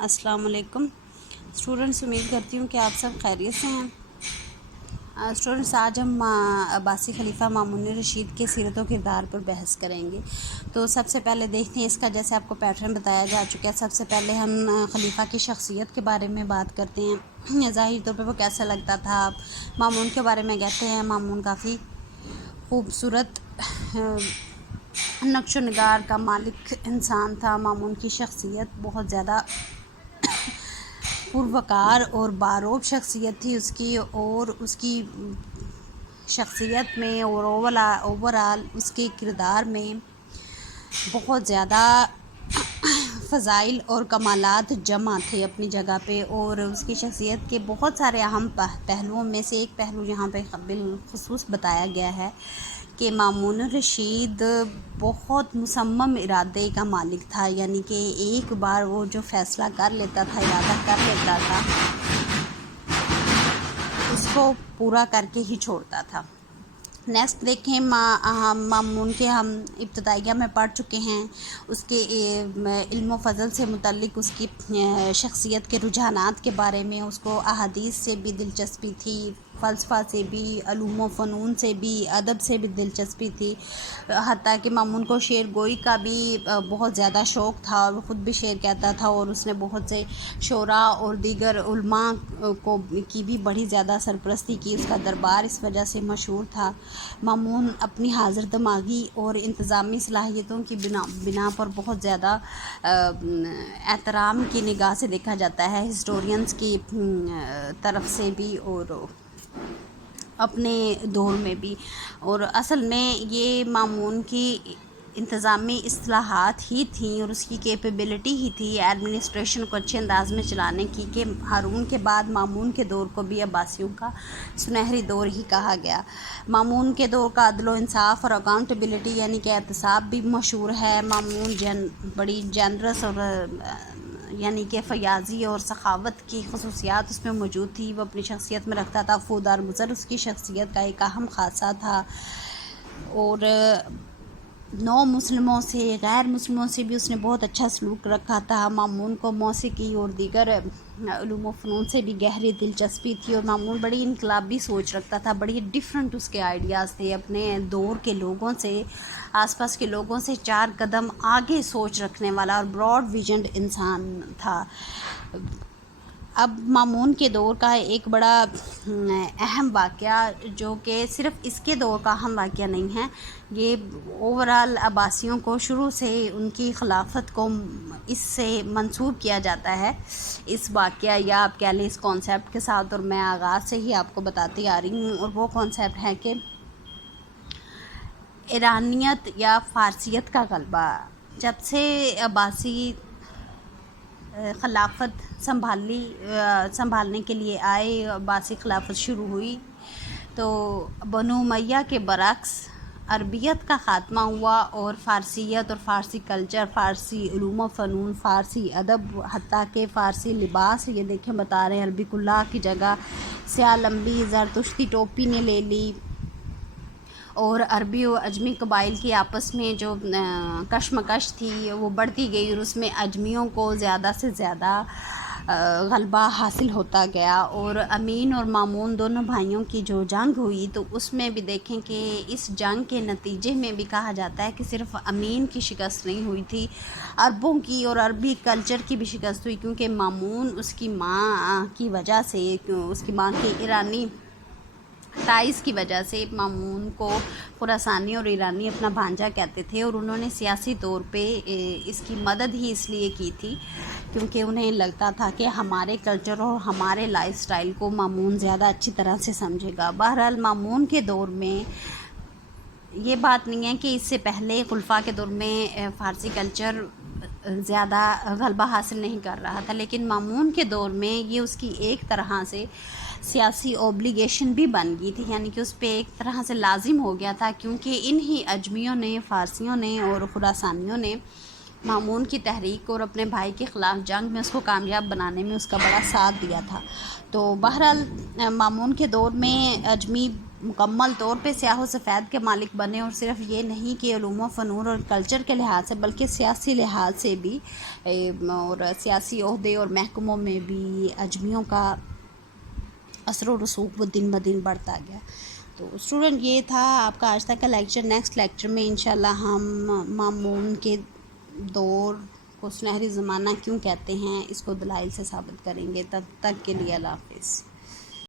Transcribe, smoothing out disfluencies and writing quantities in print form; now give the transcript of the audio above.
السلام علیکم اسٹوڈنٹس، امید کرتی ہوں کہ آپ سب خیریت سے ہیں۔ اسٹوڈنٹس، آج ہم عباسی خلیفہ مامون رشید کے سیرت و کردار پر بحث کریں گے۔ تو سب سے پہلے دیکھتے ہیں اس کا، جیسے آپ کو پیٹرن بتایا جا چکا ہے، سب سے پہلے ہم خلیفہ کی شخصیت کے بارے میں بات کرتے ہیں۔ ظاہری طور پہ وہ کیسا لگتا تھا۔ مامون کے بارے میں کہتے ہیں مامون کافی خوبصورت نقش و نگار کا مالک انسان تھا۔ مامون کی شخصیت بہت زیادہ پروقار اور باروب شخصیت تھی اس کی، اور اس کی شخصیت میں اور اوورآل اس کے کردار میں بہت زیادہ فضائل اور کمالات جمع تھے اپنی جگہ پہ، اور اس کی شخصیت کے بہت سارے اہم پہلوؤں میں سے ایک پہلو یہاں پہ بالخصوص بتایا گیا ہے کہ مامون الرشید بہت مصمم ارادے کا مالک تھا، یعنی کہ ایک بار وہ جو فیصلہ کر لیتا تھا، ارادہ کر لیتا تھا، اس کو پورا کر کے ہی چھوڑتا تھا۔ نیکسٹ دیکھیں، مامون کے ہم ابتدائیہ میں پڑھ چکے ہیں، اس کے علم و فضل سے متعلق اس کی شخصیت کے رجحانات کے بارے میں۔ اس کو احادیث سے بھی دلچسپی تھی، فلسفہ سے بھی، علوم و فنون سے بھی، ادب سے بھی دلچسپی تھی، حتیٰ کہ مامون کو شعر گوئی کا بھی بہت زیادہ شوق تھا، اور وہ خود بھی شعر کہتا تھا، اور اس نے بہت سے شعراء اور دیگر علماء کی بھی بڑی زیادہ سرپرستی کی۔ اس کا دربار اس وجہ سے مشہور تھا۔ مامون اپنی حاضر دماغی اور انتظامی صلاحیتوں کی بنا پر بہت زیادہ احترام کی نگاہ سے دیکھا جاتا ہے، ہسٹورینز کی طرف سے بھی اور اپنے دور میں بھی۔ اور اصل میں یہ مامون کی انتظامی اصلاحات ہی تھیں، اور اس کی کیپیبلٹی ہی تھی ایڈمنسٹریشن کو اچھے انداز میں چلانے کی، کہ ہارون کے بعد مامون کے دور کو بھی عباسیوں کا سنہری دور ہی کہا گیا۔ مامون کے دور کا عدل و انصاف اور اکاؤنٹیبلٹی یعنی کہ احتساب بھی مشہور ہے۔ مامون بڑی جنرس اور یعنی کہ فیاضی اور سخاوت کی خصوصیات اس میں موجود تھی، وہ اپنی شخصیت میں رکھتا تھا۔ فودار گزر اس کی شخصیت کا ایک اہم خاصہ تھا، اور نو مسلموں سے، غیر مسلموں سے بھی اس نے بہت اچھا سلوک رکھا تھا۔ مامون کو موسیقی اور دیگر علوم و فنون سے بھی گہری دلچسپی تھی، اور مامون بڑی انقلابی سوچ رکھتا تھا، بڑی ڈیفرنٹ اس کے آئیڈیاز تھے، اپنے دور کے لوگوں سے، آس پاس کے لوگوں سے 4 قدم آگے سوچ رکھنے والا اور براڈ ویژنڈ انسان تھا۔ اب مامون کے دور کا ایک بڑا اہم واقعہ، جو کہ صرف اس کے دور کا اہم واقعہ نہیں ہے، یہ اوورآل عباسیوں کو شروع سے ان کی خلافت کو اس سے منسوب کیا جاتا ہے، اس واقعہ یا آپ کہہ لیں اس کانسیپٹ کے ساتھ، اور میں آغاز سے ہی آپ کو بتاتی آ رہی ہوں، اور وہ کانسیپٹ ہے کہ ایرانیت یا فارسیت کا غلبہ۔ جب سے عباسی خلافت سنبھالنے کے لیے آئے، عباسی خلافت شروع ہوئی، تو بنو امیہ کے برعکس عربیت کا خاتمہ ہوا، اور فارسیت اور فارسی کلچر، فارسی علوم و فنون، فارسی ادب، حتیٰ کہ فارسی لباس، یہ دیکھیں بتا رہے ہیں عربی کلہ کی جگہ سیاہ لمبی زرتشتی ٹوپی نے لے لی، اور عربی و اجمی قبائل کی آپس میں جو کشمکش تھی وہ بڑھتی گئی، اور اس میں اجمیوں کو زیادہ سے زیادہ غلبہ حاصل ہوتا گیا۔ اور امین اور مامون دونوں بھائیوں کی جو جنگ ہوئی، تو اس میں بھی دیکھیں کہ اس جنگ کے نتیجے میں بھی کہا جاتا ہے کہ صرف امین کی شکست نہیں ہوئی تھی، عربوں کی اور عربی کلچر کی بھی شکست ہوئی، کیونکہ مامون اس کی ماں کی وجہ سے، اس کی ماں کی ایرانی تائز کی وجہ سے مامون کو خراسانی اور ایرانی اپنا بھانجا کہتے تھے، اور انہوں نے سیاسی طور پہ اس کی مدد ہی اس لیے کی تھی کیونکہ انہیں لگتا تھا کہ ہمارے کلچر اور ہمارے لائف سٹائل کو مامون زیادہ اچھی طرح سے سمجھے گا۔ بہرحال مامون کے دور میں یہ بات نہیں ہے کہ اس سے پہلے خلفاء کے دور میں فارسی کلچر زیادہ غلبہ حاصل نہیں کر رہا تھا، لیکن مامون کے دور میں یہ اس کی ایک طرح سے سیاسی اوبلیگیشن بھی بن گئی تھی، یعنی کہ اس پہ ایک طرح سے لازم ہو گیا تھا، کیونکہ انہی اجمیوں نے، فارسیوں نے اور خراسانیوں نے مامون کی تحریک اور اپنے بھائی کے خلاف جنگ میں اس کو کامیاب بنانے میں اس کا بڑا ساتھ دیا تھا۔ تو بہرحال مامون کے دور میں اجمی مکمل طور پہ سیاح و سفید کے مالک بنے، اور صرف یہ نہیں کہ علوم و فنون اور کلچر کے لحاظ سے بلکہ سیاسی لحاظ سے بھی، اور سیاسی عہدے اور محکموں میں بھی اجمیوں کا اثر و رسوخ وہ دن بدن بڑھتا گیا۔ تو اسٹوڈنٹ یہ تھا آپ کا آج تک کا لیکچر۔ نیکسٹ لیکچر میں انشاءاللہ ہم مامون کے دور کو سنہری زمانہ کیوں کہتے ہیں اس کو دلائل سے ثابت کریں گے۔ تب تک کے لیے اللہ حافظ۔